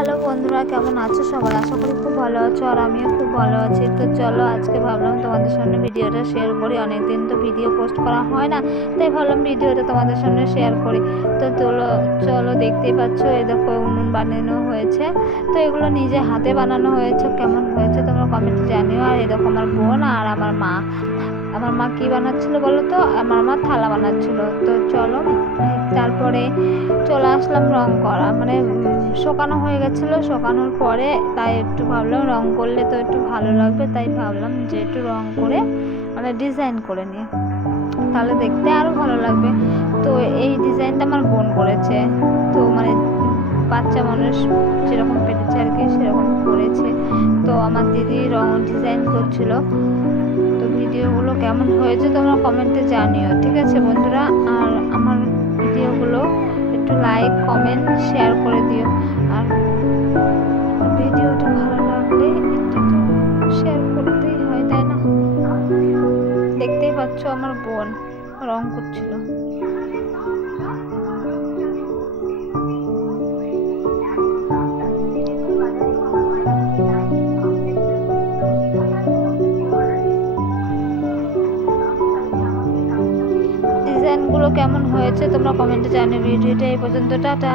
Hello বন্ধুরা, কেমন আছো সবাই? আশা করি খুব ভালো আছো আর আমিও খুব ভালো আছি। তো চলো আজকে ভাবলাম তোমাদের সামনে ভিডিওটা শেয়ার করি। অনেকদিন তো ভিডিও পোস্ট করা হয় না, তাই ভাবলাম ভিডিওটা তোমাদের সামনে শেয়ার করি। তো চলো দেখতেই পাচ্ছ, এই দেখো উনুন বানানো হয়েছে। তো এগুলো নিজে হাতে বানানো হয়েছে। কেমন হয়েছে তোমরা কমেন্টে জানিও। আর এই দেখো আমার বোন আর আমার মা কী বানাচ্ছিল বলো তো? আমার মা থালা বানাচ্ছিল। তো চলো, তারপরে চলে আসলাম রং করা, মানে শোকানো হয়ে গেছিলো। শোকানোর পরে তাই একটু ভাবলাম রং করলে তো একটু ভালো লাগবে, তাই ভাবলাম যে একটু রং করে মানে ডিজাইন করে নিই, তাহলে দেখতে আরও ভালো লাগবে। তো এই ডিজাইনটা আমার বোন করেছে। তো মানে বাচ্চা মানুষ যেরকম পেরেছে আর কি সেরকম করেছে। তো আমার দিদি রং ডিজাইন করছিল। তো ভিডিওগুলো কেমন হয়েছে তোমরা কমেন্টে জানিও, ঠিক আছে বন্ধুরা? আর আমার ভিডিওগুলো একটু লাইক কমেন্ট শেয়ার করে দিও। আর ভিডিওটা ভালো লাগলে একটু তো শেয়ার করতেই হয়, তাই না? দেখতেই পাচ্ছ আমার বোন রং করছিল। ডিজাইনগুলো কেমন হয়েছে তোমরা কমেন্টে জানিও। ভিডিওটা এই পর্যন্ত, টাটা।